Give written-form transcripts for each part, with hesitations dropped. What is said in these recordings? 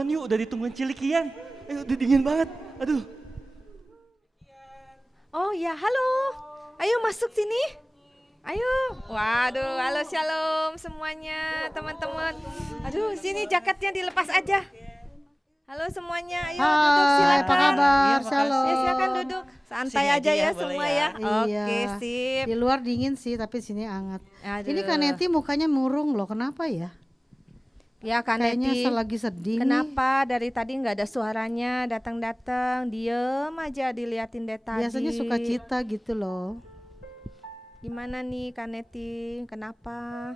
buruan yuk, udah ditungguin Cilikian. Udah dingin banget, aduh. Oh ya, halo. Ayo masuk sini. Ayo. Waduh, halo shalom semuanya teman-teman. Aduh, sini jaketnya dilepas aja. Halo semuanya, ayo duduk Hai, silakan. apa kabar? Iya, Shalom. Ya, silakan duduk. Santai Sini aja aja ya ya, boleh semua ya. ya. Iya. Oke, sip. Di luar dingin sih, tapi sini hangat. Aduh. Ini Kaneti mukanya murung loh, kenapa ya? Ya Kayaknya Kaneti. lagi sedih nih. Kenapa dari tadi nggak ada suaranya, datang-datang, diem aja diliatin dari tadi. Biasanya suka cita gitu loh. Gimana nih Kaneti, kenapa?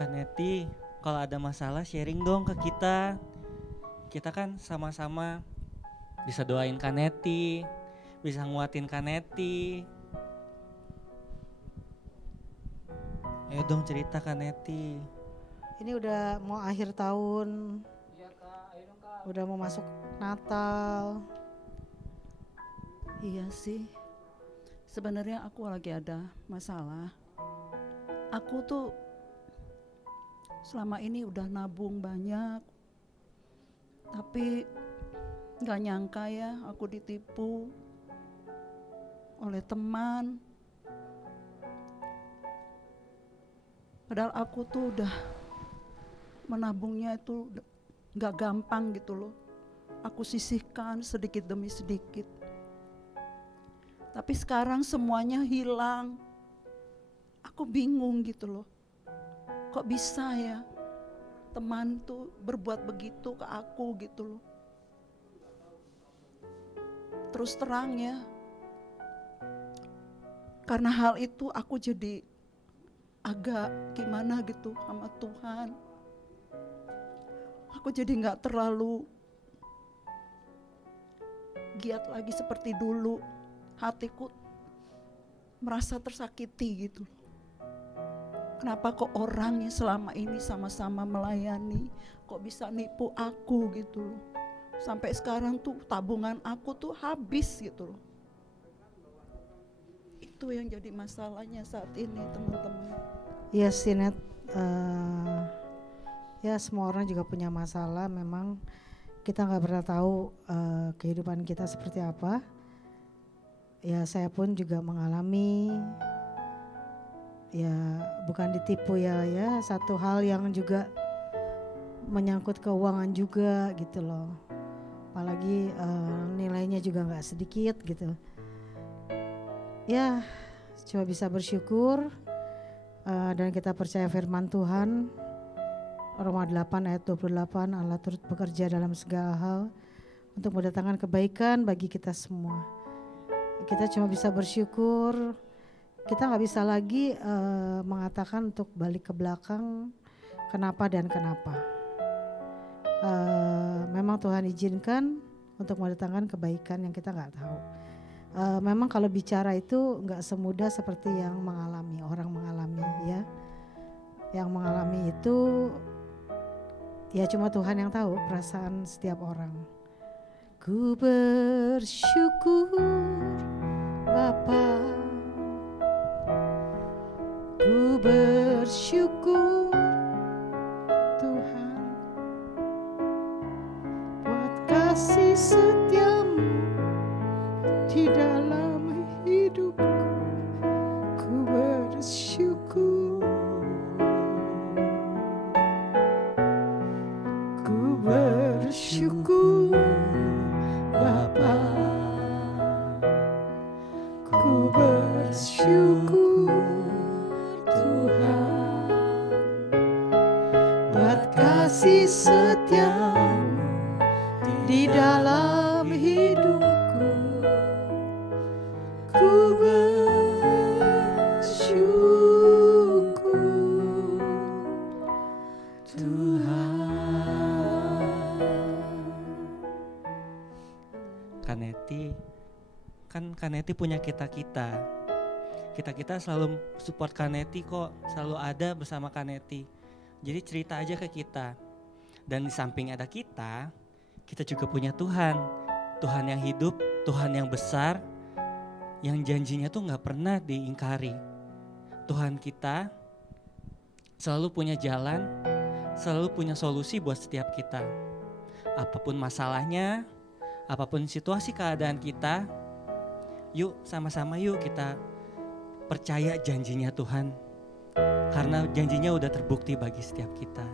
Kaneti, kalau ada masalah sharing dong ke kita. Kita kan sama-sama bisa doain Kaneti, bisa nguatin Kaneti. Ayo dong cerita Kaneti. Ini udah mau akhir tahun. Udah mau masuk Natal. Iya sih, sebenarnya aku lagi ada masalah. Aku tuh selama ini udah nabung banyak, tapi gak nyangka ya aku ditipu oleh teman. Padahal aku tuh udah menabungnya itu gak gampang gitu loh. Aku sisihkan sedikit demi sedikit. Tapi sekarang semuanya hilang. Aku bingung gitu loh. Kok bisa ya teman tuh berbuat begitu ke aku gitu loh. Terus terang ya, karena hal itu aku jadi agak gimana gitu sama Tuhan. Aku jadi gak terlalu giat lagi seperti dulu. Hatiku merasa tersakiti gitu. Kenapa kok orang yang selama ini sama-sama melayani kok bisa nipu aku gitu loh. Sampai sekarang tuh tabungan aku tuh habis gitu loh. Itu yang jadi masalahnya saat ini teman-teman. Iya sih Net, ya semua orang juga punya masalah. Memang kita nggak pernah tahu kehidupan kita seperti apa. Ya saya pun juga mengalami, ya bukan ditipu ya, satu hal yang juga menyangkut keuangan juga gitu loh. Apalagi nilainya juga nggak sedikit gitu. Ya cuma bisa bersyukur dan kita percaya firman Tuhan. Roma 8 ayat 28, Allah turut bekerja dalam segala hal untuk mendatangkan kebaikan bagi kita semua. Kita cuma bisa bersyukur. Kita nggak bisa lagi mengatakan untuk balik ke belakang kenapa dan kenapa. Memang Tuhan izinkan untuk mendatangkan kebaikan yang kita nggak tahu. Memang kalau bicara itu nggak semudah seperti yang mengalami, orang mengalami ya. Yang mengalami itu ya cuma Tuhan yang tahu perasaan setiap orang. Ku bersyukur Bapa, ku bersyukur Tuhan buat kasih setiamu di dalam hidupku. Ku bersyukur, ku bersyukur Bapa, ku bersyukur Tuhan buat kasih setiamu di dalam hidupku. Ku bersyukur Kaneti, kan Kaneti punya kita-kita. Kita-kita selalu support Kaneti kok, selalu ada bersama Kaneti. Jadi cerita aja ke kita. Dan di samping ada kita juga punya Tuhan. Tuhan yang hidup, Tuhan yang besar, yang janjinya tuh gak pernah diingkari. Tuhan kita selalu punya jalan, selalu punya solusi buat setiap kita. apapun masalahnya, apapun situasi keadaan kita, yuk sama-sama yuk kita percaya janjinya Tuhan. Karena janjinya udah terbukti bagi setiap kita.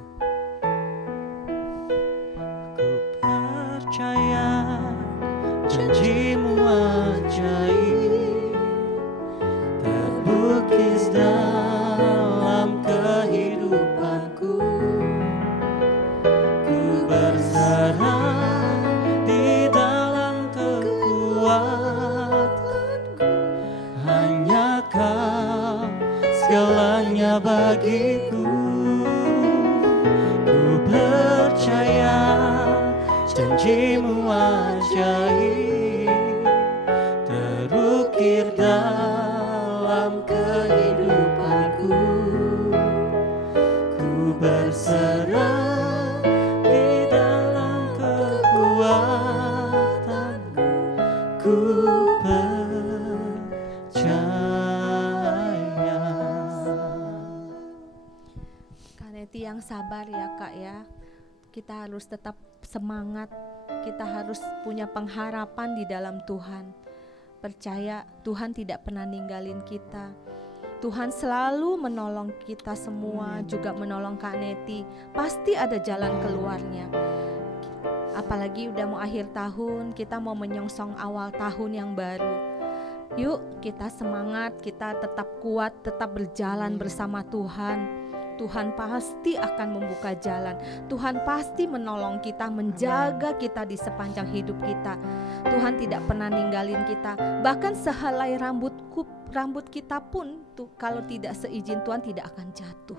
Ku percaya janjimu ajaib, terbukti dalam kehidupanku. Ku berserah di dalam kekuatanku, hanya Kau segalanya bagiku. Ku percaya janjimu ajaib, terukir dalam kehidupanku. Ku berserah di dalam kekuatanku. Ku Kaneti yang sabar ya Kak ya. Kita harus tetap semangat. Kita harus punya pengharapan di dalam Tuhan. Percaya Tuhan tidak pernah ninggalin kita. Tuhan selalu menolong kita semua, juga menolong Kak Neti. Pasti ada jalan keluarnya. Apalagi udah mau akhir tahun, kita mau menyongsong awal tahun yang baru. Yuk kita semangat, kita tetap kuat, tetap berjalan bersama Tuhan. Tuhan pasti akan membuka jalan. Tuhan pasti menolong kita, menjaga kita di sepanjang hidup kita. Tuhan tidak pernah ninggalin kita. Bahkan sehelai rambut kita pun kalau tidak seizin Tuhan tidak akan jatuh.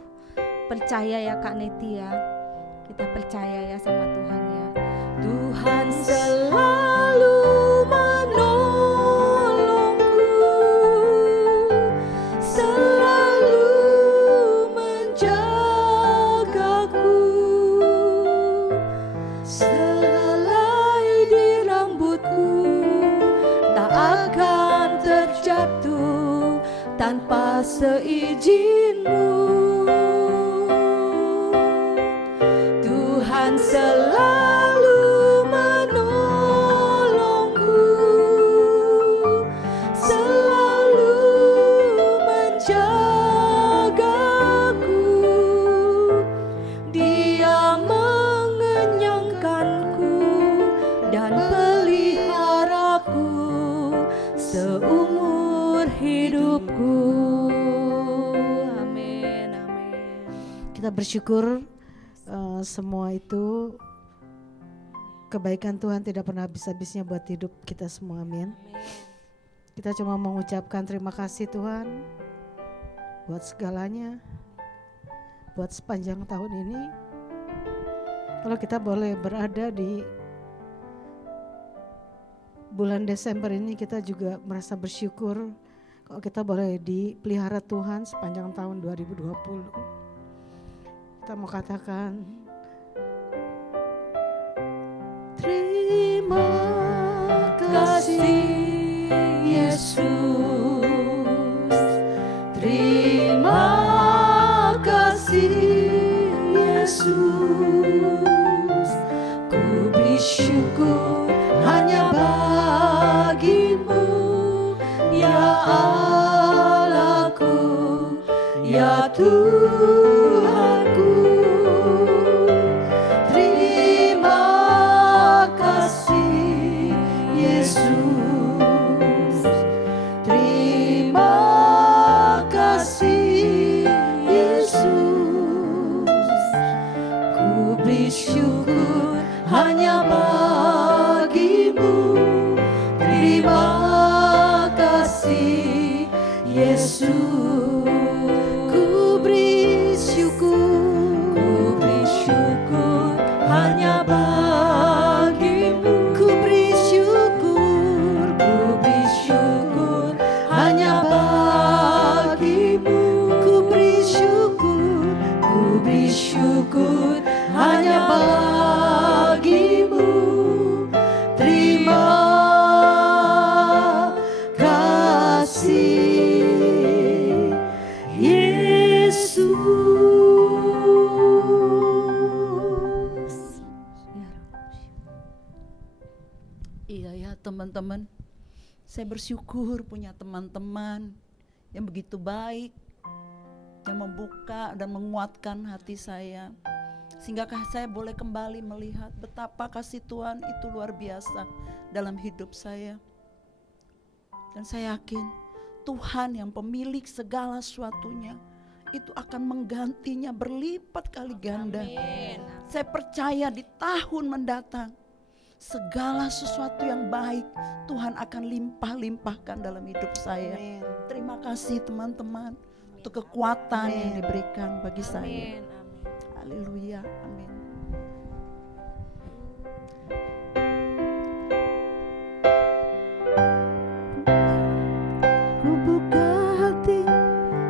Percaya ya Kak Neti ya. Kita percaya ya sama Tuhan ya. Tuhan selalu menolongku, selalu menjagaku. Sehelai di rambutku tak akan terjatuh tanpa seizinmu. Tuhan selalu menolongku, selalu menjagaku. Dia mengenyangkanku dan peliharaku seumur hidupku. Amin, amin. Kita bersyukur semua itu kebaikan Tuhan tidak pernah habis-habisnya buat hidup kita semua, amin. Kita cuma mengucapkan terima kasih Tuhan buat segalanya, buat sepanjang tahun ini. Kalau kita boleh berada di bulan Desember ini, kita juga merasa bersyukur kalau kita boleh dipelihara Tuhan sepanjang tahun 2020. Kita mau katakan terima kasih Yesus, terima kasih Yesus. Ku beri syukur hanya bagimu ya Allahku, ya Tuhanku. Terima kasih Yesus, terima kasih Yesus. Ku beri syukur hanya bagimu. Terima kasih Yesus. Ku beri syukur hanya bagimu. Ku beri syukur hanya bagimu. Ku beri syukur hanya bagimu. Terima kasih Yesus. teman-teman, saya bersyukur punya teman-teman yang begitu baik, yang membuka dan menguatkan hati saya, sehingga saya boleh kembali melihat betapa kasih Tuhan itu luar biasa dalam hidup saya. Dan saya yakin Tuhan yang pemilik segala sesuatunya itu akan menggantinya berlipat kali ganda. Amin. Saya percaya di tahun mendatang segala sesuatu yang baik Tuhan akan limpah-limpahkan dalam hidup saya. Amin. Terima kasih teman-teman untuk kekuatan yang Amin. diberikan bagi saya. Amin. Haleluya, amin. Ku buka hati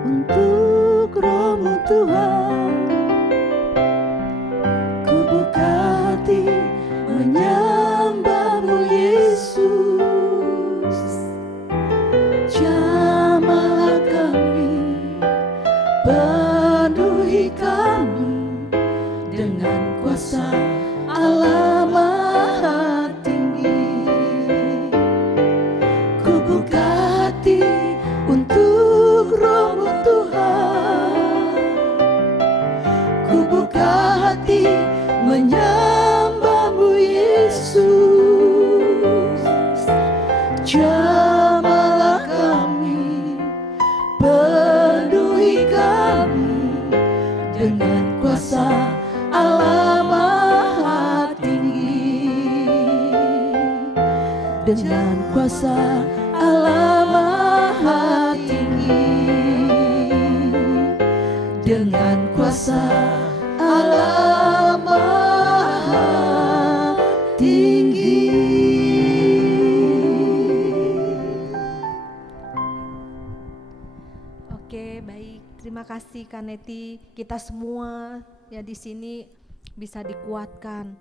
untuk Roh-Mu Tuhan. Ku buka hati menyembah-Mu Yesus. Jamahlah kami, penuhi kami dengan kuasa Allah Maha Tinggi. Ku buka hati untuk Roh-Mu Tuhan. Ku buka hati menyembah-Mu Yesus. Jamahlah kami, penuhi kami dengan kuasa Allah Maha Tinggi. Dengan kuasa Allah Maha Tinggi. Dengan kuasa Allah Maha Tinggi. Oke, baik. Terima kasih Kak Neti. Kita semua ya di sini bisa dikuatkan.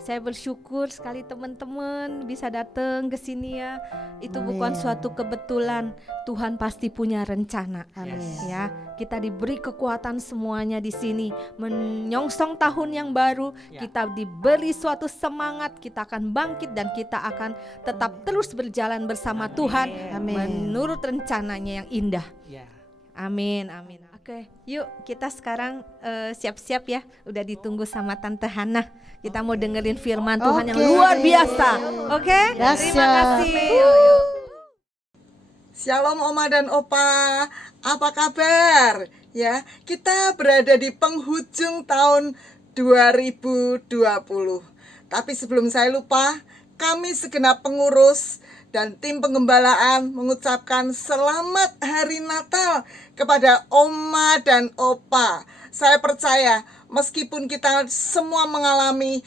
Saya bersyukur sekali teman-teman bisa datang ke sini ya. Itu bukan Amin. suatu kebetulan. Tuhan pasti punya rencana. Amin. Ya, kita diberi kekuatan semuanya di sini menyongsong tahun yang baru. Ya. Kita diberi suatu semangat, kita akan bangkit dan kita akan tetap terus berjalan bersama Tuhan Amin. menurut rencananya yang indah. Ya. Amin, amin. Oke, yuk kita sekarang siap-siap ya. Udah ditunggu sama Tante Hana. Kita mau dengerin firman Tuhan yang Oke. luar biasa. Oke, terima Dahsyat. kasih. Yuk, yuk. Shalom Oma dan Opa, apa kabar? Ya, kita berada di penghujung tahun 2020. Tapi sebelum saya lupa, kami segenap pengurus dan tim penggembalaan mengucapkan selamat hari Natal kepada Oma dan Opa. Saya percaya meskipun kita semua mengalami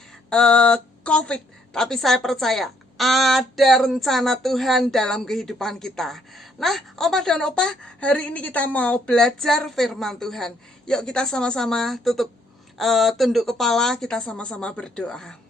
COVID, tapi saya percaya ada rencana Tuhan dalam kehidupan kita. Nah, Oma dan Opa, hari ini kita mau belajar firman Tuhan. Yuk kita sama-sama tunduk kepala, kita sama-sama berdoa.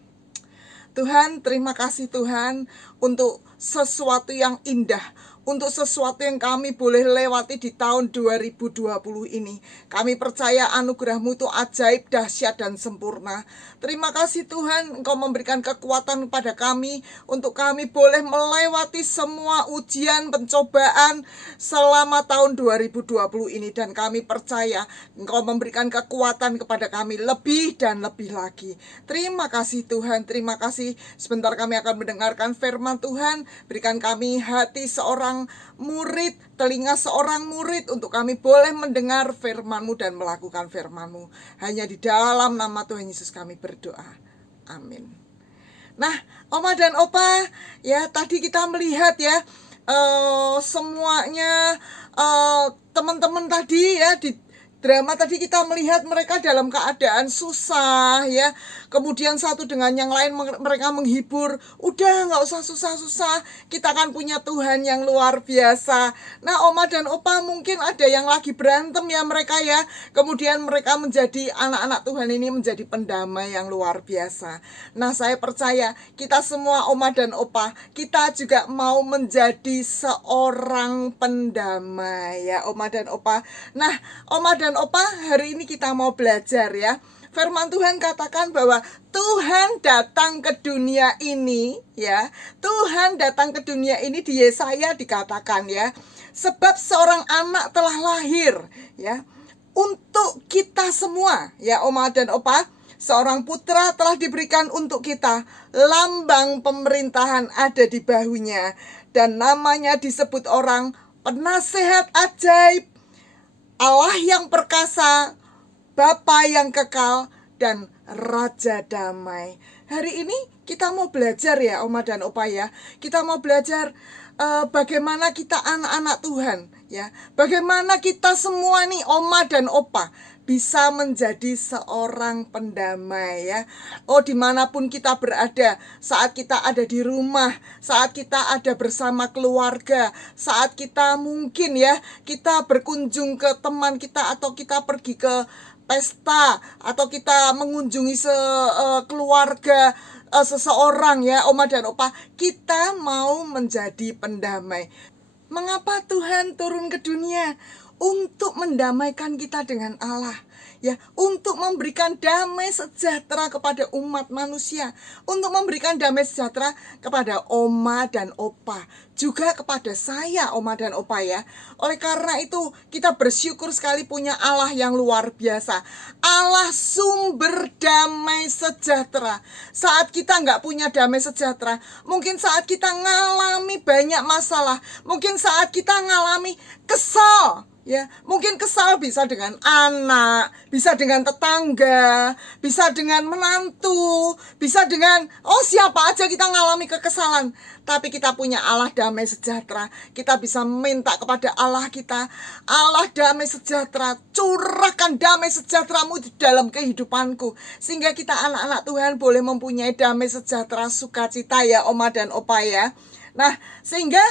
Tuhan, terima kasih Tuhan untuk sesuatu yang indah, untuk sesuatu yang kami boleh lewati di tahun 2020 ini. Kami percaya anugerah-Mu itu ajaib, dahsyat, dan sempurna. Terima kasih Tuhan, Engkau memberikan kekuatan kepada kami untuk kami boleh melewati semua ujian, pencobaan selama tahun 2020 ini. Dan kami percaya Engkau memberikan kekuatan kepada kami lebih dan lebih lagi. Terima kasih Tuhan, terima kasih. Sebentar kami akan mendengarkan firman Tuhan. Berikan kami hati seorang murid, telinga seorang murid untuk kami boleh mendengar firman-Mu dan melakukan firman-Mu. Hanya di dalam nama Tuhan Yesus kami berdoa. Amin. Nah, Oma dan Opa, ya tadi kita melihat ya semuanya teman-teman tadi ya di drama tadi kita melihat mereka dalam keadaan susah ya. Kemudian satu dengan yang lain mereka menghibur. Udah gak usah susah-susah, kita kan punya Tuhan yang luar biasa. Nah Oma dan Opa mungkin ada yang lagi berantem ya mereka ya. Kemudian mereka menjadi anak-anak Tuhan ini menjadi pendamai yang luar biasa. Nah saya percaya kita semua Oma dan Opa, kita juga mau menjadi seorang pendamai ya Oma dan Opa. Nah Oma dan Opa, hari ini kita mau belajar ya Firman Tuhan katakan bahwa Tuhan datang ke dunia ini, ya. Tuhan datang ke dunia ini di Yesaya dikatakan, ya. Sebab seorang anak telah lahir, ya, untuk kita semua, ya Oma dan Opa. Seorang putra telah diberikan untuk kita, lambang pemerintahan ada di bahunya, dan namanya disebut orang penasehat ajaib, Allah yang perkasa, Bapa yang kekal, dan Raja damai. Hari ini kita mau belajar, ya Oma dan Opa, ya. Kita mau belajar bagaimana kita anak-anak Tuhan, ya. Bagaimana kita semua nih Oma dan Opa bisa menjadi seorang pendamai, ya. Oh, dimanapun kita berada, saat kita ada di rumah, saat kita ada bersama keluarga, saat kita mungkin, ya, kita berkunjung ke teman kita, atau kita pergi ke pesta, atau kita mengunjungi keluarga seseorang, ya Oma dan Opa, kita mau menjadi pendamai. Mengapa Tuhan turun ke dunia? Untuk mendamaikan kita dengan Allah, ya, untuk memberikan damai sejahtera kepada umat manusia, untuk memberikan damai sejahtera kepada Oma dan Opa, juga kepada saya Oma dan Opa, ya. Oleh karena itu kita bersyukur sekali punya Allah yang luar biasa, Allah sumber damai sejahtera. Saat kita nggak punya damai sejahtera, mungkin saat kita ngalami banyak masalah, mungkin saat kita ngalami kesal, ya, mungkin kesal bisa dengan anak, bisa dengan tetangga, bisa dengan menantu, bisa dengan siapa aja kita ngalami kekesalan. Tapi kita punya Allah damai sejahtera. Kita bisa minta kepada Allah kita, Allah damai sejahtera, curahkan damai sejahteramu di dalam kehidupanku, sehingga kita anak-anak Tuhan boleh mempunyai damai sejahtera, sukacita, ya Oma dan Opa, ya. Nah, sehingga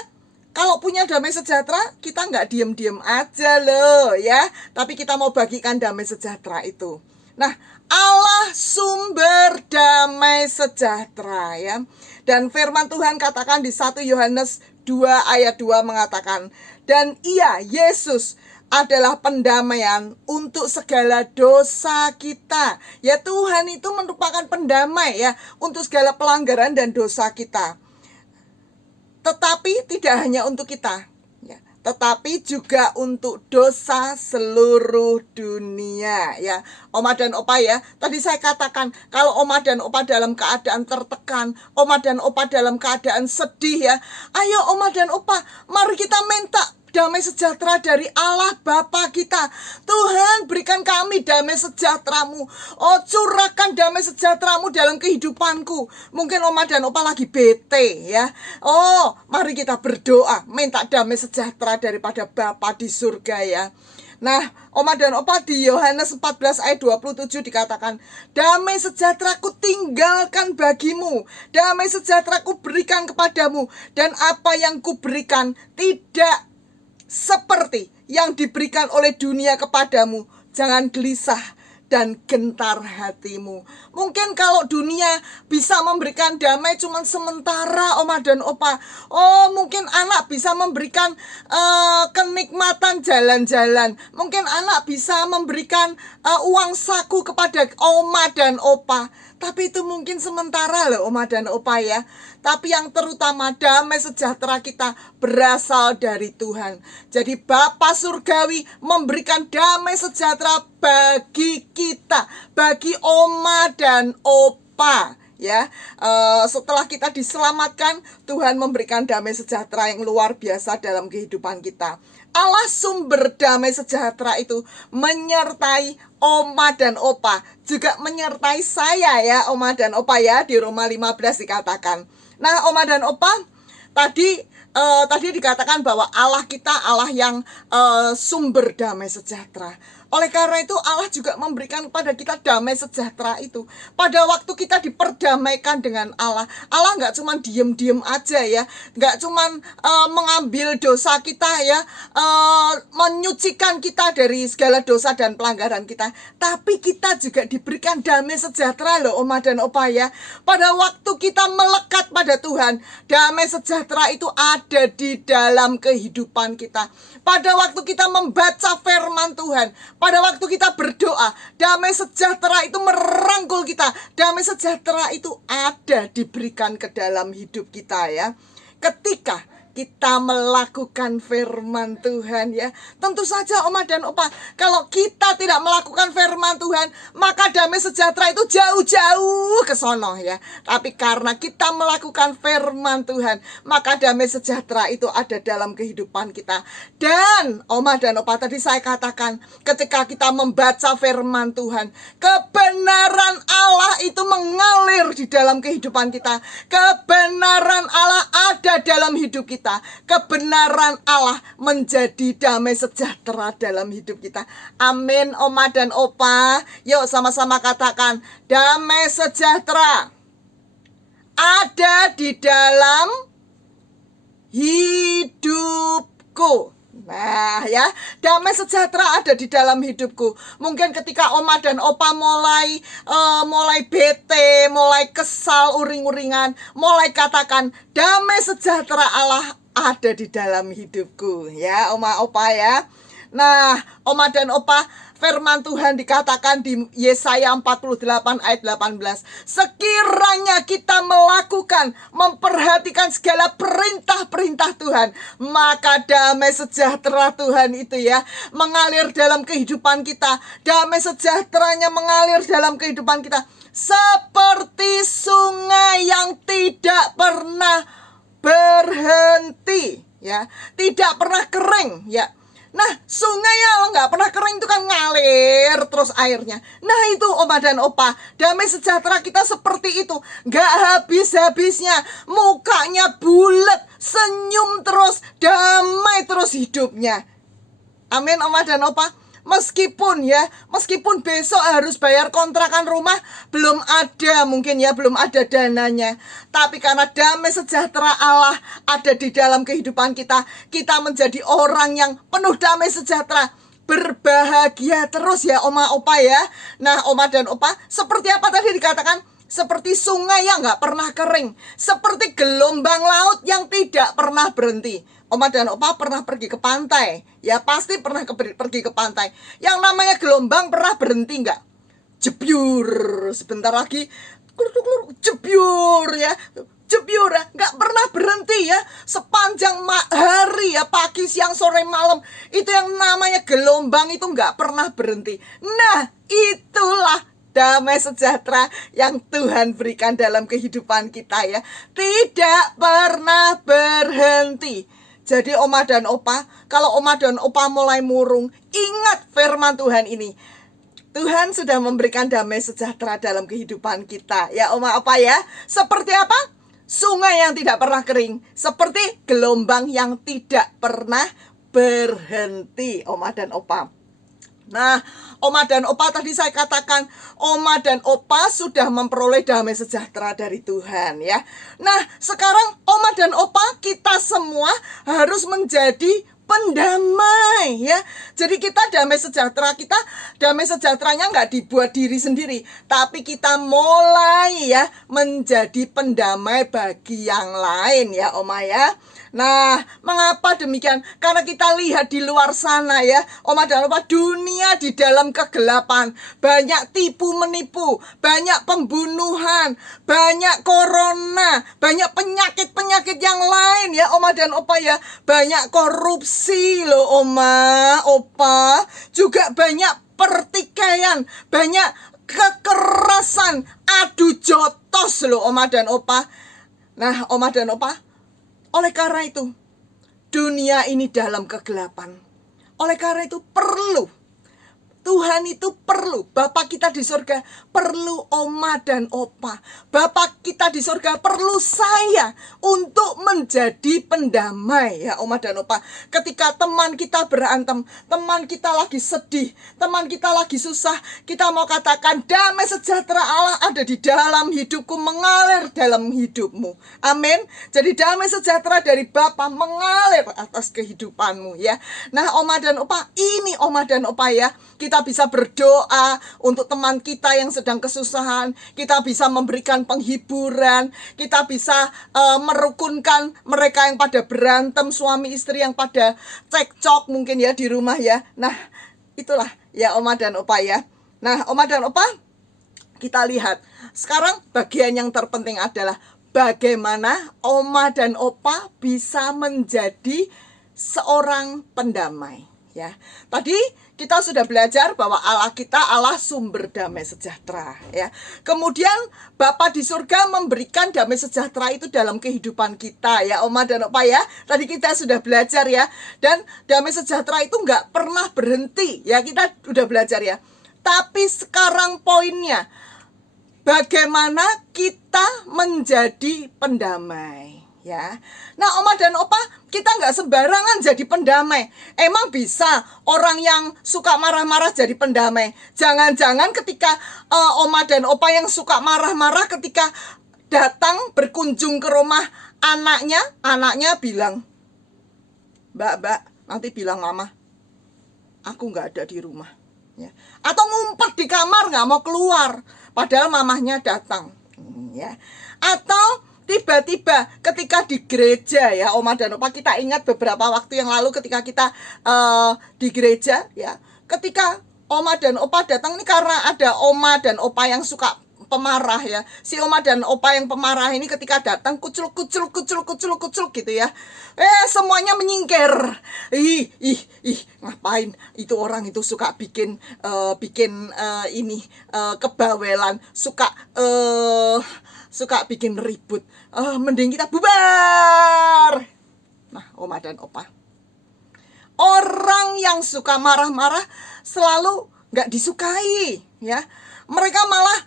kalau punya damai sejahtera, kita nggak diem-diem aja loh, ya. Tapi kita mau bagikan damai sejahtera itu. Nah, Allah sumber damai sejahtera, ya. Dan firman Tuhan katakan di 1 Yohanes 2 ayat 2 mengatakan, dan Ia, Yesus, adalah pendamaian untuk segala dosa kita. Ya, Tuhan itu merupakan pendamai, ya, untuk segala pelanggaran dan dosa kita. Tetapi tidak hanya untuk kita, ya, tetapi juga untuk dosa seluruh dunia, ya Oma dan Opa, ya. Tadi saya katakan kalau Oma dan Opa dalam keadaan tertekan, Oma dan Opa dalam keadaan sedih, ya, ayo Oma dan Opa, mari kita minta damai sejahtera dari Allah Bapa kita. Tuhan, berikan kami damai sejahtera-Mu. Oh, curahkan damai sejahtera-Mu dalam kehidupanku. Mungkin Oma dan Opa lagi bete, ya. Oh, mari kita berdoa, minta damai sejahtera daripada Bapa di surga, ya. Nah, Oma dan Opa, di Yohanes 14 ayat 27 dikatakan, damai sejahtera ku tinggalkan bagimu, damai sejahtera ku berikan kepadamu, dan apa yang ku berikan tidak seperti yang diberikan oleh dunia kepadamu. Jangan gelisah dan gentar hatimu. Mungkin kalau dunia bisa memberikan damai cuma sementara Oma dan Opa. Oh, mungkin anak bisa memberikan kenikmatan jalan-jalan. Mungkin anak bisa memberikan uang saku kepada Oma dan Opa. Tapi itu mungkin sementara loh Oma dan Opa, ya. Tapi yang terutama damai sejahtera kita berasal dari Tuhan. Jadi Bapa Surgawi memberikan damai sejahtera bagi kita, bagi Oma dan Opa, ya. Setelah kita diselamatkan, Tuhan memberikan damai sejahtera yang luar biasa dalam kehidupan kita. Allah sumber damai sejahtera itu menyertai Oma dan Opa, juga menyertai saya, ya Oma dan Opa, ya. Di Roma 15 dikatakan. Nah, Oma dan Opa, tadi dikatakan bahwa Allah kita Allah yang sumber damai sejahtera. Oleh karena itu Allah juga memberikan kepada kita damai sejahtera itu. Pada waktu kita diperdamaikan dengan Allah, Allah nggak cuma diem-diem aja, ya, nggak cuma mengambil dosa kita, ya, menyucikan kita dari segala dosa dan pelanggaran kita, tapi kita juga diberikan damai sejahtera loh Oma dan Opa, ya. Pada waktu kita melekat pada Tuhan, damai sejahtera itu ada di dalam kehidupan kita. Pada waktu kita membaca firman Tuhan, pada waktu kita berdoa, damai sejahtera itu merangkul kita. Damai sejahtera itu ada diberikan ke dalam hidup kita ya. Ketika kita melakukan firman Tuhan ya. Tentu saja Oma dan Opa, kalau kita tidak melakukan firman Tuhan, maka damai sejahtera itu jauh-jauh ke sono ya. Tapi karena kita melakukan firman Tuhan, maka damai sejahtera itu ada dalam kehidupan kita. Dan Oma dan Opa, tadi saya katakan, ketika kita membaca firman Tuhan, kebenaran Allah itu mengalir di dalam kehidupan kita. Kebenaran Allah ada dalam hidup kita. Kebenaran Allah menjadi damai sejahtera dalam hidup kita. Amin Oma dan Opa. Yuk sama-sama katakan, damai sejahtera ada di dalam hidupku. Nah ya, damai sejahtera ada di dalam hidupku. Mungkin ketika Oma dan Opa mulai bete, mulai kesal, uring-uringan, mulai katakan, damai sejahtera Allah ada di dalam hidupku. Ya Oma Opa ya. Nah Oma dan Opa, firman Tuhan dikatakan di Yesaya 48 ayat 18. Sekiranya kita memperhatikan segala perintah-perintah Tuhan, maka damai sejahtera Tuhan itu ya mengalir dalam kehidupan kita. Damai sejahteranya mengalir dalam kehidupan kita seperti sungai yang tidak pernah berhenti ya, tidak pernah kering ya. Nah, sungai yang nggak pernah kering itu kan ngalir terus airnya. Nah itu Oma dan Opa, damai sejahtera kita seperti itu, nggak habis-habisnya, mukanya bulat, senyum terus, damai terus hidupnya. Amin Oma dan Opa. Meskipun besok harus bayar kontrakan rumah, belum ada mungkin ya, belum ada dananya. Tapi karena damai sejahtera Allah ada di dalam kehidupan kita, kita menjadi orang yang penuh damai sejahtera, berbahagia terus ya Oma Opa ya. Nah Oma dan Opa, seperti apa tadi dikatakan? Seperti sungai yang gak pernah kering, seperti gelombang laut yang tidak pernah berhenti. Oma dan Opa pernah pergi ke pantai? Ya pasti pernah pergi ke pantai. Yang namanya gelombang pernah berhenti nggak? Jebyur, sebentar lagi jebyur ya, jebyur ya, nggak pernah berhenti ya. Sepanjang hari ya, pagi, siang, sore, malam, itu yang namanya gelombang itu nggak pernah berhenti. Nah itulah damai sejahtera yang Tuhan berikan dalam kehidupan kita ya, tidak pernah berhenti. Jadi Oma dan Opa, kalau Oma dan Opa mulai murung, ingat firman Tuhan ini. Tuhan sudah memberikan damai sejahtera dalam kehidupan kita. Ya Oma Opa ya, seperti apa? Sungai yang tidak pernah kering, seperti gelombang yang tidak pernah berhenti, Oma dan Opa. Nah, Oma dan Opa tadi saya katakan, Oma dan Opa sudah memperoleh damai sejahtera dari Tuhan ya. Nah, sekarang Oma dan Opa, kita semua harus menjadi pendamai ya. Jadi kita damai sejahteranya nggak dibuat diri sendiri, tapi kita mulai ya menjadi pendamai bagi yang lain ya Oma ya. Nah, mengapa demikian? Karena kita lihat di luar sana ya, Oma dan Opa, dunia di dalam kegelapan, banyak tipu menipu, banyak pembunuhan, banyak corona, banyak penyakit-penyakit yang lain ya Oma dan Opa ya, banyak korupsi loh Oma, Opa, juga banyak pertikaian, banyak kekerasan, adu jotos loh Oma dan Opa. Nah, Oma dan Opa, oleh karena itu, dunia ini dalam kegelapan. Oleh karena itu Tuhan itu perlu, Bapa kita di surga perlu Oma dan Opa. Bapa kita di surga perlu saya untuk menjadi pendamai ya Oma dan Opa. Ketika teman kita berantem, teman kita lagi sedih, teman kita lagi susah, kita mau katakan damai sejahtera Allah ada di dalam hidupku, mengalir dalam hidupmu. Amin. Jadi damai sejahtera dari Bapa mengalir atas kehidupanmu ya. Nah Oma dan Opa, ini Oma dan Opa ya, kita bisa berdoa untuk teman kita yang sedang kesusahan. Kita bisa memberikan penghiburan. Kita bisa merukunkan mereka yang pada berantem, suami istri yang pada cekcok mungkin ya di rumah ya. Nah itulah ya Oma dan Opa ya. Nah, Oma dan Opa, kita lihat sekarang bagian yang terpenting adalah bagaimana Oma dan Opa bisa menjadi seorang pendamai ya. Tadi kita sudah belajar bahwa Allah kita Allah sumber damai sejahtera ya. Kemudian Bapa di surga memberikan damai sejahtera itu dalam kehidupan kita ya Oma dan Opa ya. Tadi kita sudah belajar ya. Dan damai sejahtera itu nggak pernah berhenti ya, kita udah belajar ya. Tapi sekarang poinnya, bagaimana kita menjadi pendamai ya. Nah Oma dan Opa, kita nggak sembarangan jadi pendamai. Emang bisa orang yang suka marah-marah jadi pendamai? Jangan-jangan ketika Oma dan Opa yang suka marah-marah ketika datang berkunjung ke rumah anaknya bilang, Mbak, nanti bilang Mama, aku nggak ada di rumah ya. Atau ngumpet di kamar nggak mau keluar padahal mamahnya datang ya. Atau tiba-tiba ketika di gereja ya Oma dan Opa, kita ingat beberapa waktu yang lalu ketika kita di gereja ya, ketika Oma dan Opa datang ini karena ada Oma dan Opa yang suka pemarah ya. Si Oma dan Opa yang pemarah ini ketika datang kucul gitu ya. Semuanya menyingkir. Ngapain itu orang itu suka bikin kebawelan, suka bikin ribut. Mending kita bubar. Nah, Oma dan Opa, orang yang suka marah-marah selalu nggak disukai ya. Mereka malah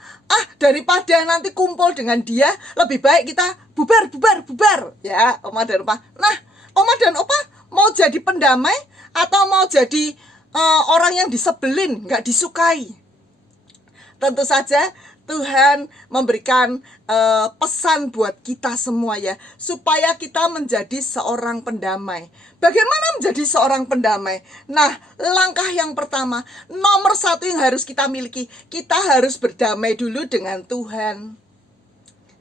daripada nanti kumpul dengan dia, lebih baik kita bubar ya Oma dan Opa. Nah Oma dan Opa mau jadi pendamai atau mau jadi orang yang disebelin, nggak disukai? Tentu saja Tuhan memberikan pesan buat kita semua ya, supaya kita menjadi seorang pendamai. Bagaimana menjadi seorang pendamai? Nah, langkah yang pertama, nomor satu yang harus kita miliki, kita harus berdamai dulu dengan Tuhan.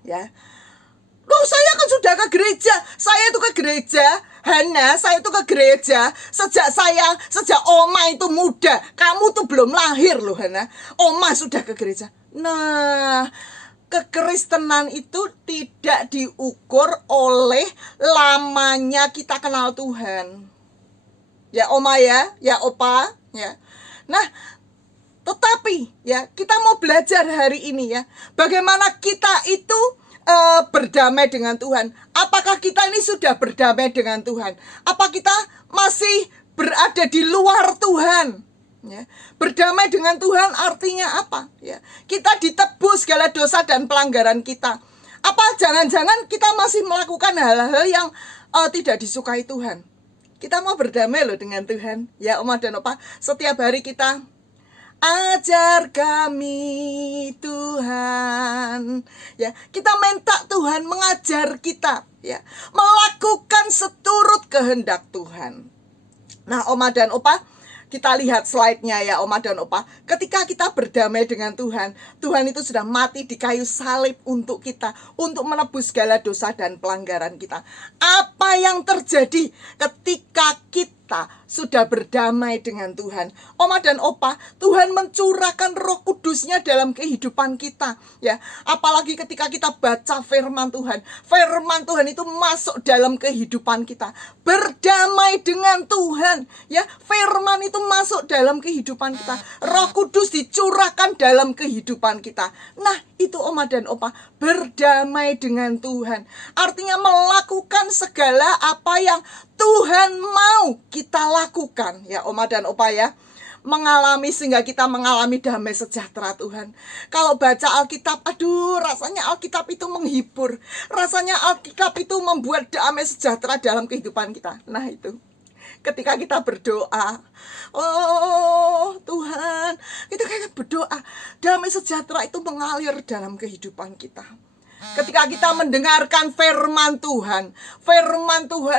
Ya, loh saya kan sudah ke gereja, saya itu ke gereja, Hana, saya itu ke gereja sejak Oma itu muda. Kamu tuh belum lahir loh Hana, Oma sudah ke gereja. Nah, kekristenan itu tidak diukur oleh lamanya kita kenal Tuhan. Ya Oma ya Opa ya. Nah, tetapi ya kita mau belajar hari ini ya, bagaimana kita itu berdamai dengan Tuhan. Apakah kita ini sudah berdamai dengan Tuhan? Apa kita masih berada di luar Tuhan? Ya, berdamai dengan Tuhan artinya apa? Ya, kita ditebus segala dosa dan pelanggaran kita. Apa jangan-jangan kita masih melakukan hal-hal yang tidak disukai Tuhan? Kita mau berdamai loh dengan Tuhan. Ya Oma dan Opa, setiap hari kita ajar kami Tuhan. Ya, kita minta Tuhan mengajar kita ya, melakukan seturut kehendak Tuhan. Nah, Oma dan Opa, kita lihat slide-nya ya Oma dan Opa. Ketika kita berdamai dengan Tuhan, Tuhan itu sudah mati di kayu salib untuk kita, untuk menebus segala dosa dan pelanggaran kita. Apa yang terjadi ketika kita sudah berdamai dengan Tuhan? Oma dan Opa, Tuhan mencurahkan Roh Kudusnya dalam kehidupan kita ya. Apalagi ketika kita baca firman Tuhan. Firman Tuhan itu masuk dalam kehidupan kita. Berdamai dengan Tuhan ya. Firman itu masuk dalam kehidupan kita. Roh Kudus dicurahkan dalam kehidupan kita. Nah, itu Oma dan Opa, berdamai dengan Tuhan. Artinya melakukan segala apa yang Tuhan mau kita lakukan ya Oma dan Opa ya. Sehingga kita mengalami damai sejahtera Tuhan. Kalau baca Alkitab, aduh rasanya Alkitab itu menghibur. Rasanya Alkitab itu membuat damai sejahtera dalam kehidupan kita. Nah itu, ketika kita berdoa, oh Tuhan, kita kayak berdoa, damai sejahtera itu mengalir dalam kehidupan kita. Ketika kita mendengarkan firman Tuhan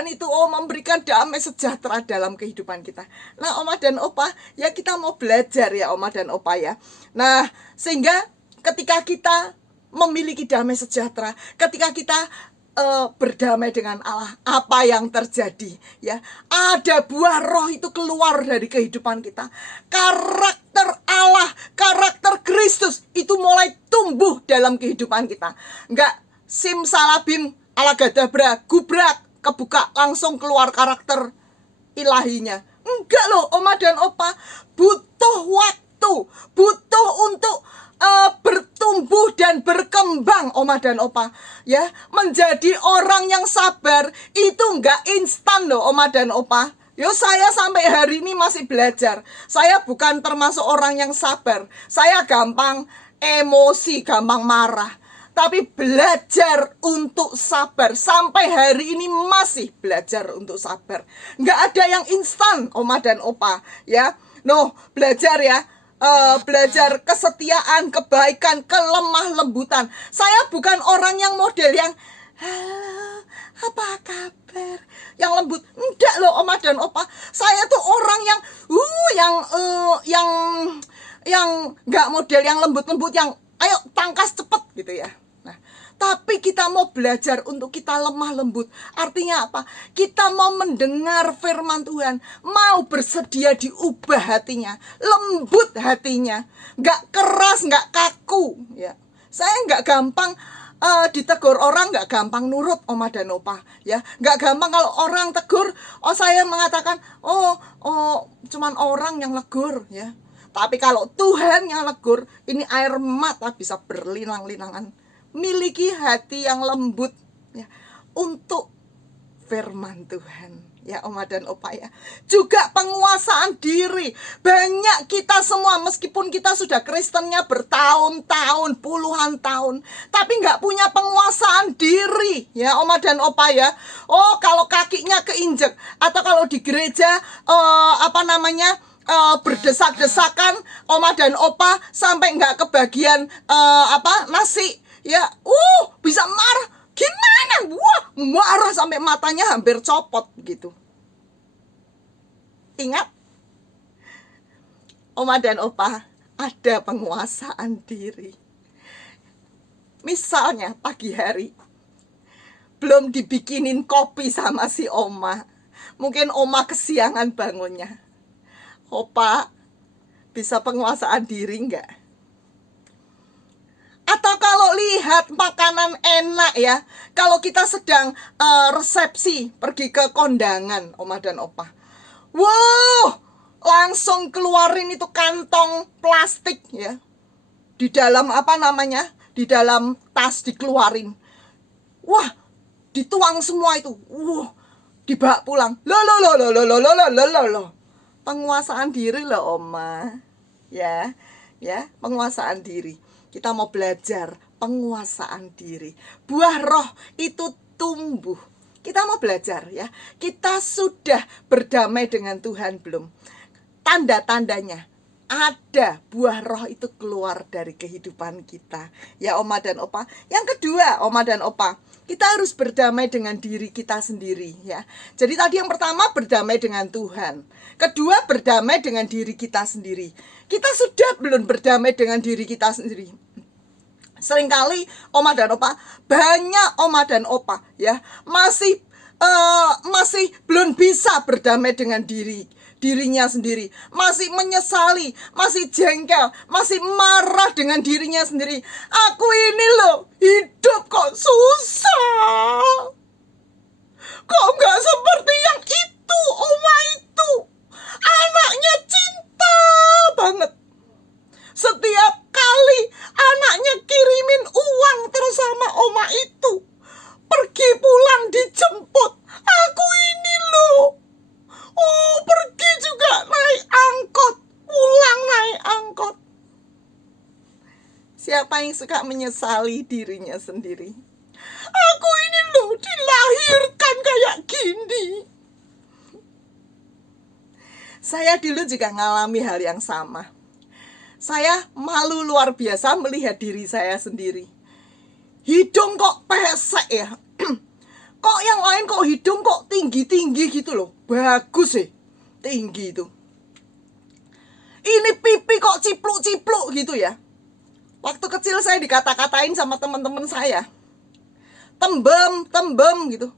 itu memberikan damai sejahtera dalam kehidupan kita. Nah Oma dan Opa, ya kita mau belajar ya Oma dan Opa ya. Nah sehingga ketika kita memiliki damai sejahtera, ketika kita berdamai dengan Allah, apa yang terjadi ya? Ada buah roh itu keluar dari kehidupan kita. Karakter Allah, karakter Kristus itu mulai tumbuh dalam kehidupan kita. Enggak simsalabim ala gadabra, gubrak, kebuka langsung keluar karakter ilahinya. Enggak loh, Oma dan Opa, butuh waktu, butuh untuk bertumbuh dan berkembang, Oma dan Opa ya. Menjadi orang yang sabar itu enggak instan loh, Oma dan Opa. Yo, saya sampai hari ini masih belajar. Saya bukan termasuk orang yang sabar. Saya gampang emosi, gampang marah. Tapi belajar untuk sabar. Sampai hari ini masih belajar untuk sabar. Enggak ada yang instan, Oma dan Opa ya. No, belajar ya. Belajar kesetiaan, kebaikan, kelemah lembutan. Saya bukan orang yang model yang halo, apa kabar, yang lembut. Enggak loh, Oma dan Opa. Saya tuh orang yang enggak model yang lembut-lembut, yang ayo tangkas cepet gitu ya. Nah, tapi kita mau belajar untuk kita lemah lembut. Artinya apa? Kita mau mendengar firman Tuhan, mau bersedia diubah hatinya, lembut hatinya, nggak keras, nggak kaku. Ya, saya nggak gampang ditegur orang, nggak gampang nurut, Oma dan Opa. Ya, nggak gampang kalau orang tegur, saya mengatakan, cuman orang yang negur. Ya, tapi kalau Tuhan yang negur, ini air mata bisa berlinang-linangan. Miliki hati yang lembut ya, untuk firman Tuhan ya, Oma dan Opa ya. Juga penguasaan diri. Banyak kita semua, meskipun kita sudah Kristennya bertahun-tahun, puluhan tahun, tapi nggak punya penguasaan diri ya, Oma dan Opa ya. Kalau kakinya keinjek, atau kalau di gereja berdesak-desakan, Oma dan Opa sampai nggak kebagian nasi ya, bisa marah. Gimana? Wah, marah sampai matanya hampir copot gitu. Ingat, Oma dan Opa, ada penguasaan diri. Misalnya pagi hari belum dibikinin kopi sama si Oma, mungkin Oma kesiangan bangunnya. Opa bisa penguasaan diri enggak? Atau kalau lihat makanan enak ya, kalau kita sedang resepsi, pergi ke kondangan, Oma dan Opa, wow, langsung keluarin itu kantong plastik ya, di dalam di dalam tas dikeluarin, wah, dituang semua itu, dibawa pulang, loh, penguasaan diri loh, Oma, ya, penguasaan diri. Kita mau belajar penguasaan diri. Buah roh itu tumbuh. Kita mau belajar ya. Kita sudah berdamai dengan Tuhan belum? Tanda-tandanya ada buah roh itu keluar dari kehidupan kita. Ya, Oma dan Opa. Yang kedua, Oma dan Opa, kita harus berdamai dengan diri kita sendiri ya. Jadi tadi yang pertama berdamai dengan Tuhan. Kedua, berdamai dengan diri kita sendiri. Kita sudah belum berdamai dengan diri kita sendiri. Seringkali Oma dan Opa, banyak Oma dan Opa ya, masih belum bisa berdamai dengan dirinya sendiri, masih menyesali, masih jengkel, masih marah dengan dirinya sendiri. Aku ini loh, hidup kok susah, kok nggak seperti yang itu, Oma itu anaknya cinta banget. Setiap kali anaknya kirimin uang terus sama Oma itu, pergi pulang dijemput. Aku ini loh, pergi juga naik angkot, pulang naik angkot. Siapa yang suka menyesali dirinya sendiri? Aku ini loh dilahirkan kayak gini. Saya dulu juga ngalami hal yang sama. Saya malu luar biasa melihat diri saya sendiri. Hidung kok pesek ya. Kok yang lain kok hidung kok tinggi-tinggi gitu loh. Bagus sih, tinggi itu. Ini pipi kok cipluk-cipluk gitu ya. Waktu kecil saya dikata-katain sama teman-teman saya, tembem gitu.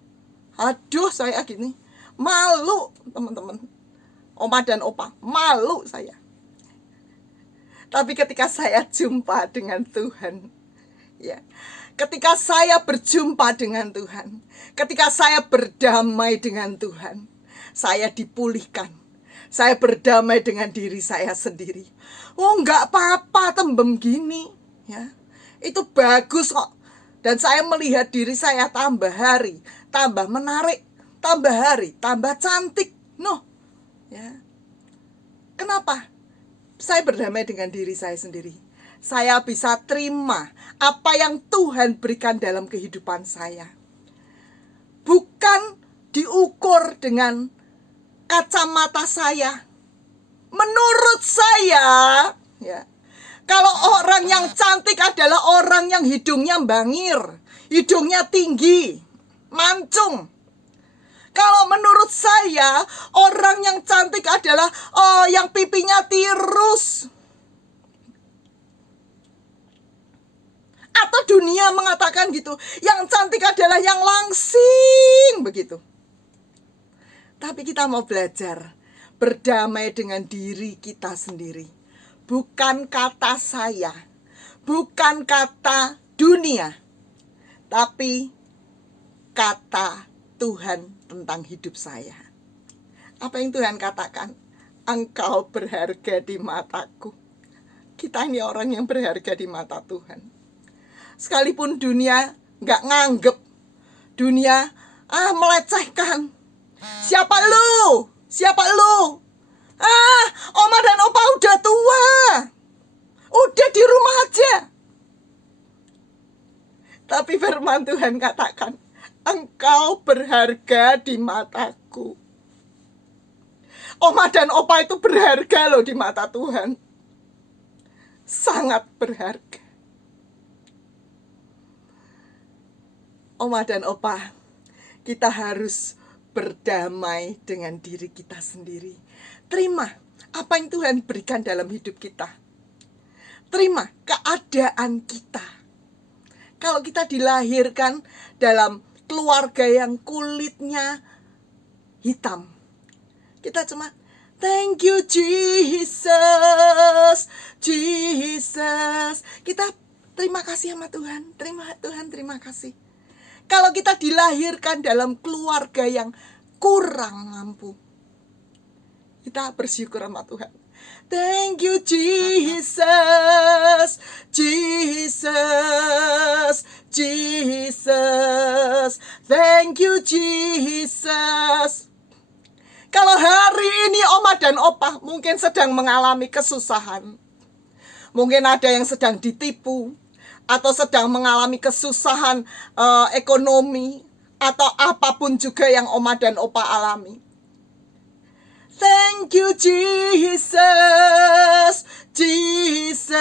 Aduh, saya gini malu teman-teman, oma dan opa, malu saya. Tapi ketika saya jumpa dengan Tuhan, ya, ketika saya berjumpa dengan Tuhan, ketika saya berdamai dengan Tuhan, saya dipulihkan. Saya berdamai dengan diri saya sendiri. Oh, enggak apa-apa tembem gini, ya. Itu bagus kok. Dan saya melihat diri saya tambah hari, tambah menarik, tambah hari, tambah cantik. No. Ya. Kenapa? Saya berdamai dengan diri saya sendiri. Saya bisa terima apa yang Tuhan berikan dalam kehidupan saya. Bukan diukur dengan kacamata saya. Menurut saya, ya, kalau orang yang cantik adalah orang yang hidungnya bangir, hidungnya tinggi, mancung. Kalau menurut saya, orang yang cantik adalah yang pipinya tirus. Atau dunia mengatakan gitu, yang cantik adalah yang langsing, begitu. Tapi kita mau belajar berdamai dengan diri kita sendiri. Bukan kata saya, bukan kata dunia, tapi kata Tuhan tentang hidup saya. Apa yang Tuhan katakan? Engkau berharga di mataku. Kita ini orang yang berharga di mata Tuhan. Sekalipun dunia gak nganggep, dunia melecehkan. Siapa lu? Siapa lu? Oma dan opa udah tua, udah di rumah aja. Tapi firman Tuhan katakan, engkau berharga di mataku. Oma dan opa itu berharga loh di mata Tuhan. Sangat berharga. Oma dan opa, kita harus berdamai dengan diri kita sendiri. Terima apa yang Tuhan berikan dalam hidup kita. Terima keadaan kita. Kalau kita dilahirkan dalam keluarga yang kulitnya hitam, kita cuma thank you Jesus, Jesus. Kita terima kasih sama Tuhan. Terima kasih. Kalau kita dilahirkan dalam keluarga yang kurang mampu, kita bersyukur sama Tuhan. Thank you Jesus, Jesus, Jesus. Thank you Jesus. Kalau hari ini oma dan opa mungkin sedang mengalami kesusahan, mungkin ada yang sedang ditipu, atau sedang mengalami kesusahan ekonomi, atau apapun juga yang oma dan opa alami. Thank you Jesus, Jesus,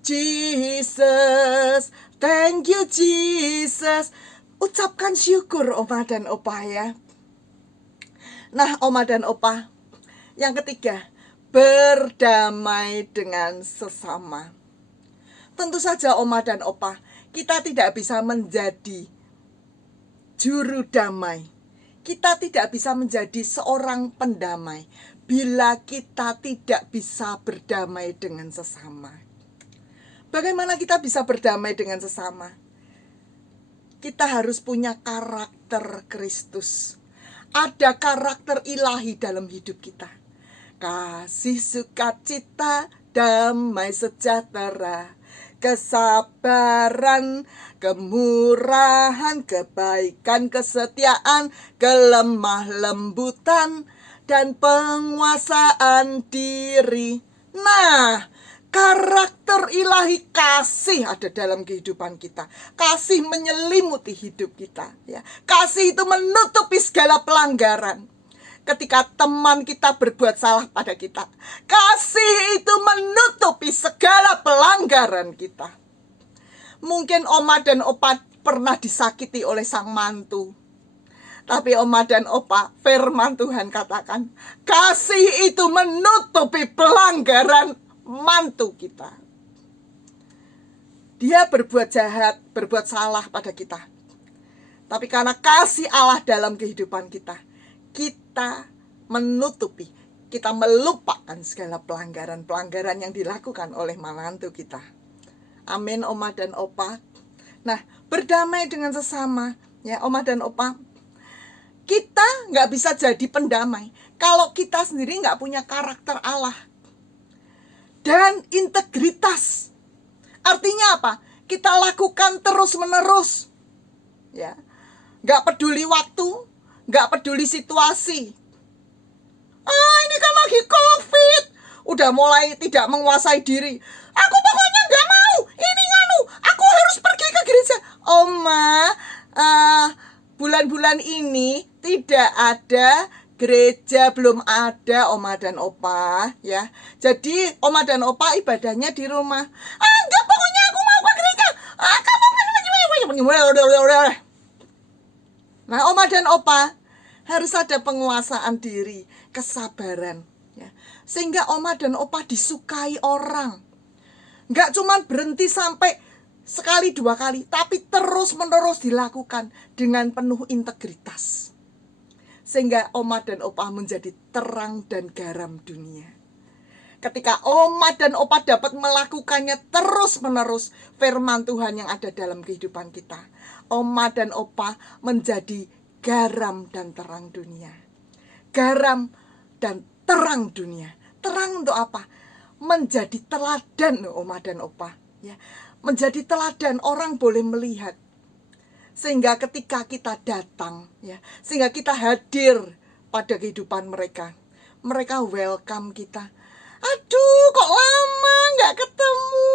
Jesus. Thank you Jesus. Ucapkan syukur oma dan opa ya. Nah oma dan opa, yang ketiga, berdamai dengan sesama. Tentu saja oma dan opa, kita tidak bisa menjadi juru damai. Kita tidak bisa menjadi seorang pendamai bila kita tidak bisa berdamai dengan sesama. Bagaimana kita bisa berdamai dengan sesama? Kita harus punya karakter Kristus. Ada karakter ilahi dalam hidup kita. Kasih, sukacita, damai, sejahtera, kesabaran, kemurahan, kebaikan, kesetiaan, kelemah lembutan, dan penguasaan diri. Nah, karakter ilahi kasih ada dalam kehidupan kita. Kasih menyelimuti hidup kita, ya. Kasih itu menutupi segala pelanggaran. Ketika teman kita berbuat salah pada kita, kasih itu menutupi segala pelanggaran kita. Mungkin oma dan opa pernah disakiti oleh sang mantu, tapi oma dan opa, firman Tuhan katakan, kasih itu menutupi pelanggaran mantu kita. dia berbuat jahat, berbuat salah pada kita. Tapi karena kasih Allah dalam kehidupan kita, kita menutupi, kita melupakan segala pelanggaran-pelanggaran yang dilakukan oleh menantu kita. Amin, Oma dan Opa. Nah, berdamai dengan sesama, ya Oma dan Opa. Kita nggak bisa jadi pendamai kalau kita sendiri nggak punya karakter Allah dan integritas. Artinya apa? Kita lakukan terus-menerus, ya. Nggak peduli waktu, nggak peduli situasi. Ini kan lagi COVID, udah mulai tidak menguasai diri. Aku pokoknya nggak mau, ini nganu, aku harus pergi ke gereja. Oma, bulan-bulan ini tidak ada gereja, belum ada Oma dan Opa, ya. Jadi Oma dan Opa ibadahnya di rumah. Enggak, pokoknya aku mau ke gereja. Nah, Oma dan Opa harus ada penguasaan diri, kesabaran, ya. Sehingga Oma dan Opa disukai orang. Enggak cuma berhenti sampai sekali dua kali, tapi terus-menerus dilakukan dengan penuh integritas. Sehingga Oma dan Opa menjadi terang dan garam dunia. Ketika Oma dan Opa dapat melakukannya terus-menerus, firman Tuhan yang ada dalam kehidupan kita, Oma dan Opa menjadi garam dan terang dunia. Garam dan terang dunia. Terang untuk apa? Menjadi teladan, Oma dan Opa, ya. Menjadi teladan, orang boleh melihat. Sehingga ketika kita datang, ya, sehingga kita hadir pada kehidupan mereka, mereka welcome kita. Aduh, kok lama nggak ketemu,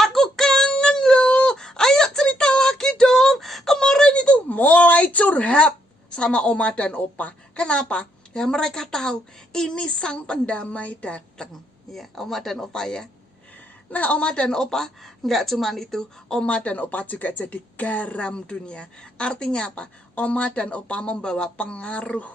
aku kangen loh, ayo cerita lagi dong. Kemarin itu mulai curhat sama Oma dan Opa. Kenapa? Ya mereka tahu ini sang pendamai datang, ya Oma dan Opa, ya. Nah, Oma dan Opa nggak cuman itu, Oma dan Opa juga jadi garam dunia. Artinya apa? Oma dan Opa membawa pengaruh,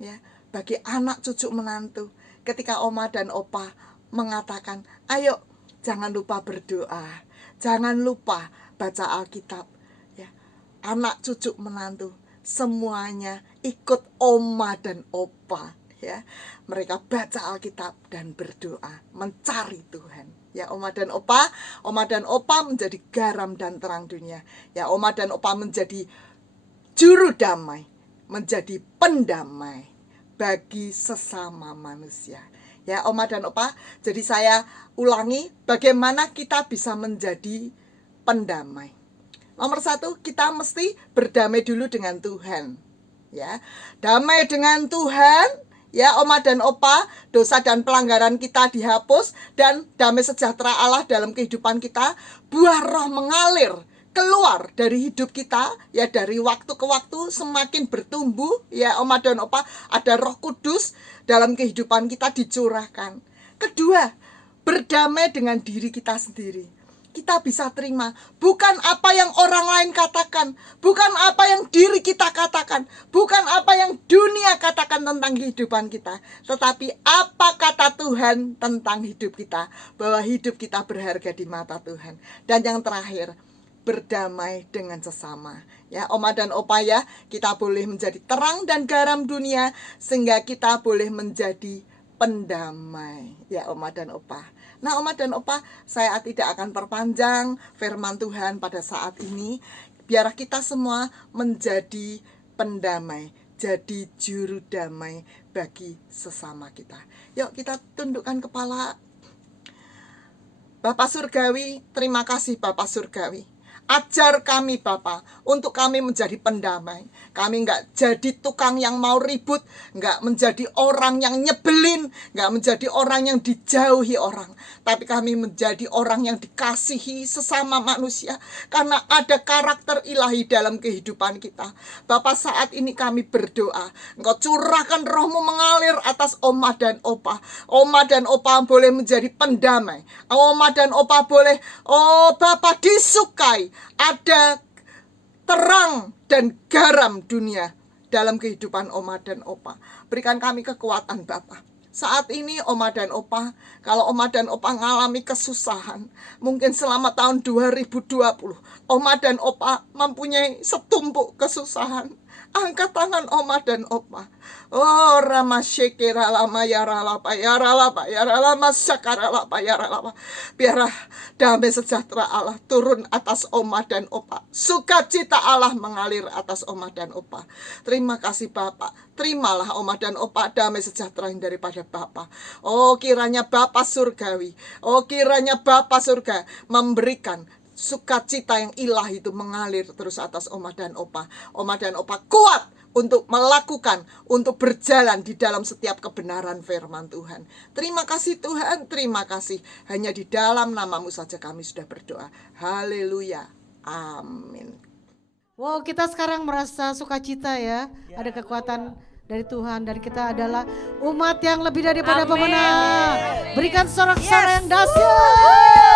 ya, bagi anak cucu menantu. Ketika Oma dan Opa mengatakan, ayo jangan lupa berdoa, jangan lupa baca Alkitab, ya. Anak cucu menantu semuanya ikut Oma dan Opa, ya. Mereka baca Alkitab dan berdoa, mencari Tuhan. Ya, Oma dan Opa menjadi garam dan terang dunia. Ya, Oma dan Opa menjadi juru damai, menjadi pendamai bagi sesama manusia. Ya, Oma dan Opa, jadi saya ulangi bagaimana kita bisa menjadi pendamai. Nomor satu, kita mesti berdamai dulu dengan Tuhan. Ya, damai dengan Tuhan. Ya, Oma dan Opa, dosa dan pelanggaran kita dihapus dan damai sejahtera Allah dalam kehidupan kita. Buah roh mengalir keluar dari hidup kita, ya, dari waktu ke waktu semakin bertumbuh. Ya, Oma dan Opa, ada Roh Kudus dalam kehidupan kita dicurahkan. Kedua, berdamai dengan diri kita sendiri. Kita bisa terima bukan apa yang orang lain katakan, bukan apa yang diri kita katakan, bukan apa yang dunia katakan tentang kehidupan kita, tetapi apa kata Tuhan tentang hidup kita, bahwa hidup kita berharga di mata Tuhan. Dan yang terakhir, berdamai dengan sesama. Ya, Oma dan Opa, ya, kita boleh menjadi terang dan garam dunia sehingga kita boleh menjadi pendamai. Ya, Oma dan Opa. Nah, Oma dan Opa, saya tidak akan perpanjang firman Tuhan pada saat ini. Biar kita semua menjadi pendamai, jadi juru damai bagi sesama kita. Yuk kita tundukkan kepala. Bapak Surgawi, terima kasih Bapak Surgawi. Ajar kami Bapa untuk kami menjadi pendamai. Kami nggak jadi tukang yang mau ribut, nggak menjadi orang yang nyebelin, nggak menjadi orang yang dijauhi orang. Tapi kami menjadi orang yang dikasihi sesama manusia karena ada karakter ilahi dalam kehidupan kita. Bapa, saat ini kami berdoa, Engkau curahkan roh-Mu mengalir atas Oma dan Opa. Oma dan Opa boleh menjadi pendamai. Oma dan Opa boleh, oh Bapa, disukai. Ada terang dan garam dunia dalam kehidupan Oma dan Opa. Berikan kami kekuatan Bapa, Saat ini Oma dan Opa, kalau Oma dan Opa ngalami kesusahan, mungkin selama tahun 2020, Oma dan Opa mempunyai setumpuk kesusahan. Angkat tangan Oma dan Opa. Oh, Rama Syekira Lama Yaralapa Yaralapa Yaralama Sakaralapa Yaralapa. Biarlah damai sejahtera Allah turun atas Oma dan Opa. Sukacita Allah mengalir atas Oma dan Opa. Terima kasih Bapak. Terimalah Oma dan Opa damai sejahtera yang daripada Bapa. Oh, kiranya Bapa surgawi. Oh, kiranya Bapa surga memberikan sukacita yang ilahi itu mengalir terus atas Oma dan Opa. Oma dan Opa kuat untuk melakukan, untuk berjalan di dalam setiap kebenaran firman Tuhan. Terima kasih Tuhan, terima kasih. Hanya di dalam nama-Mu saja kami sudah berdoa. Haleluya. Amin. Wow, kita sekarang merasa sukacita ya. Ada kekuatan dari Tuhan dan kita adalah umat yang lebih daripada pemenang. Berikan sorak-sorai yang dahsyat.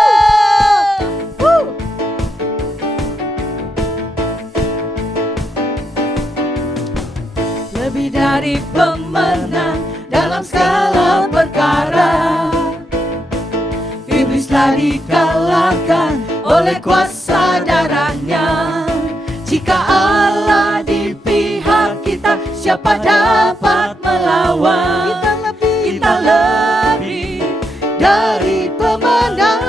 Lebih dari pemenang dalam segala perkara, iblislah dikalahkan oleh kuasa darahnya. Jika Allah di pihak kita, siapa dapat melawan? Kita lebih dari pemenang.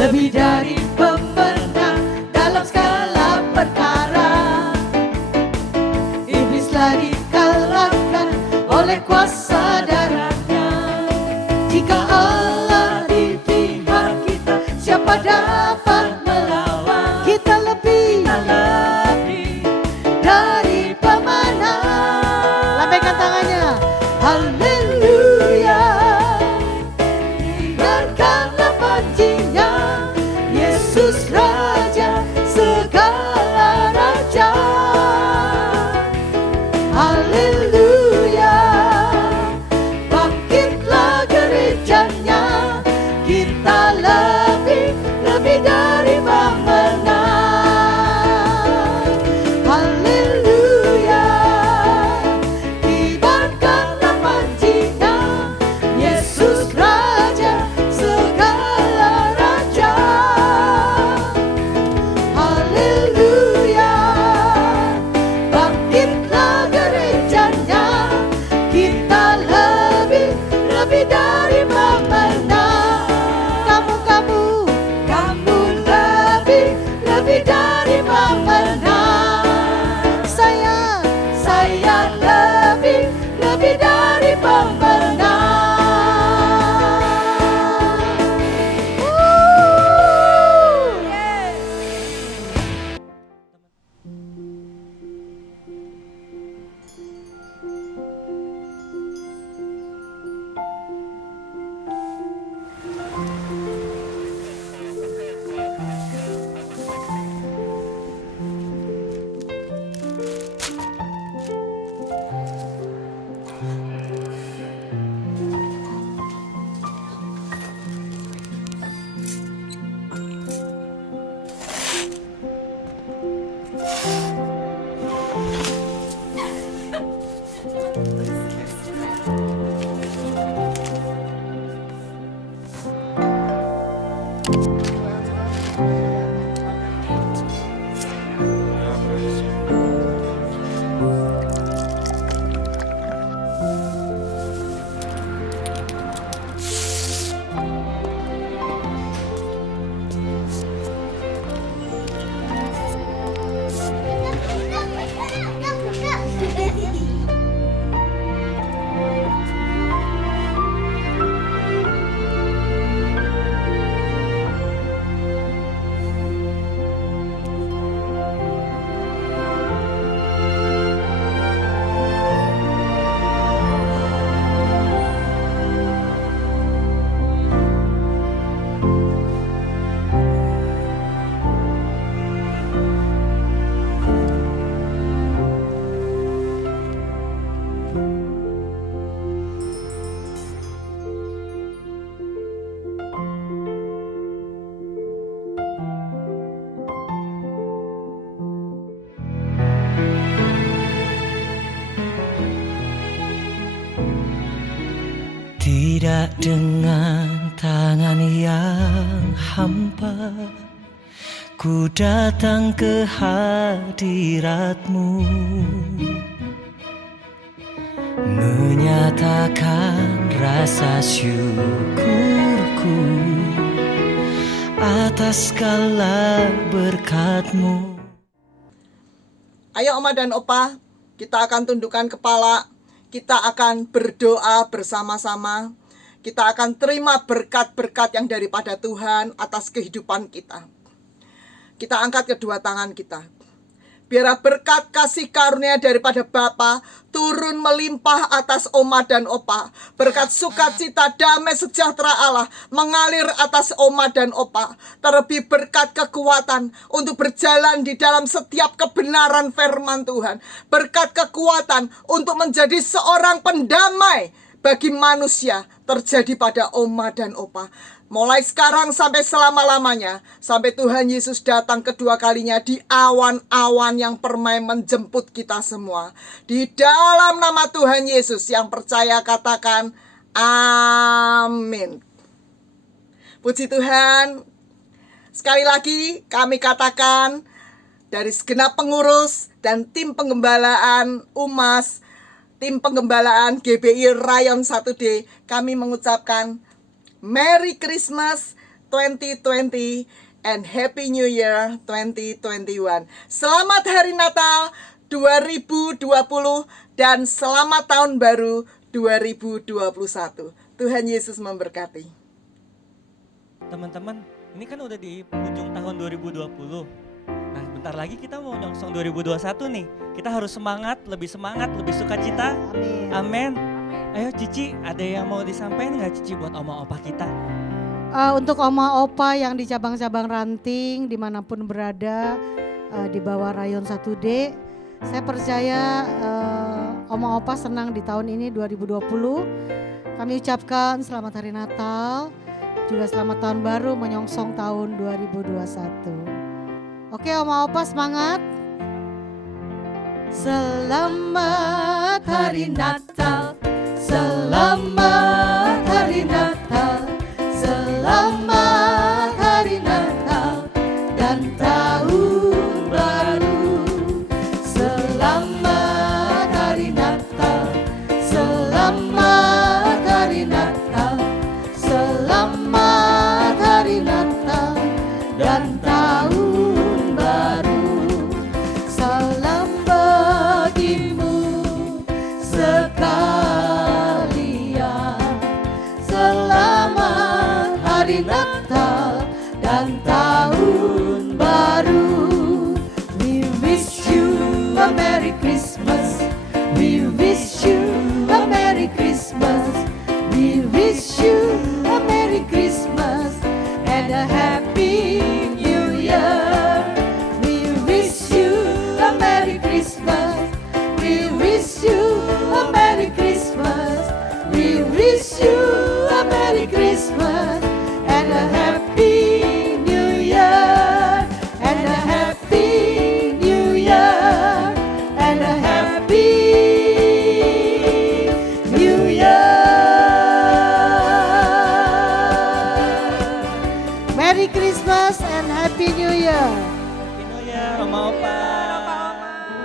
Lebih dari pemenang dalam segala perkara, iblislah dikalahkan oleh kuasa darahnya. Jika Allah di pihak kita, siapa dapat melawan? Kita lebih dari pemenang. Lambaikan tangannya. Haleluya, biarkanlah pancinya, Yesus Raja segala raja. Haleluya, bangkitlah gerejanya, Dengan tangan yang hampa, ku datang ke hadirat-Mu, menyatakan rasa syukurku atas segala berkat-Mu. Ayo Oma dan Opa, kita akan tundukkan kepala, kita akan berdoa bersama-sama. Kita akan terima berkat-berkat yang daripada Tuhan atas kehidupan kita. Kita angkat kedua tangan kita. Biarlah berkat kasih karunia daripada Bapa turun melimpah atas Oma dan Opa. Berkat sukacita, damai, sejahtera Allah mengalir atas Oma dan Opa. Terlebih berkat kekuatan untuk berjalan di dalam setiap kebenaran firman Tuhan. Berkat kekuatan untuk menjadi seorang pendamai bagi manusia terjadi pada Oma dan Opa. Mulai sekarang sampai selama-lamanya, sampai Tuhan Yesus datang kedua kalinya di awan-awan yang permai menjemput kita semua. Di dalam nama Tuhan Yesus yang percaya katakan amin. Puji Tuhan. Sekali lagi kami katakan dari segenap pengurus dan tim penggembalaan UMAS, tim penggembalaan GBI Rayon 1D, kami mengucapkan Merry Christmas 2020 and Happy New Year 2021. Selamat Hari Natal 2020 dan selamat Tahun Baru 2021. Tuhan Yesus memberkati. Teman-teman, ini kan udah di ujung tahun 2020. Nah, bentar lagi kita mau nyongsong 2021 nih. Kita harus semangat, lebih sukacita. Amin. Ayo Cici, ada yang mau disampaikan nggak Cici buat oma opa kita? Untuk oma opa yang di cabang-cabang ranting dimanapun berada di bawah Rayon 1D, saya percaya oma opa senang di tahun ini 2020. Kami ucapkan selamat Hari Natal, juga selamat Tahun Baru menyongsong tahun 2021. Oke oma opa semangat. Selamat Hari Natal, selamat Hari Natal, selamat Hari Natal dan Tahun Baru. Selamat Hari Natal, selamat Hari Natal, selamat Hari Natal dan Tahun Baru. Salam bagimu sekalian, selamat Hari Natal dan Tahun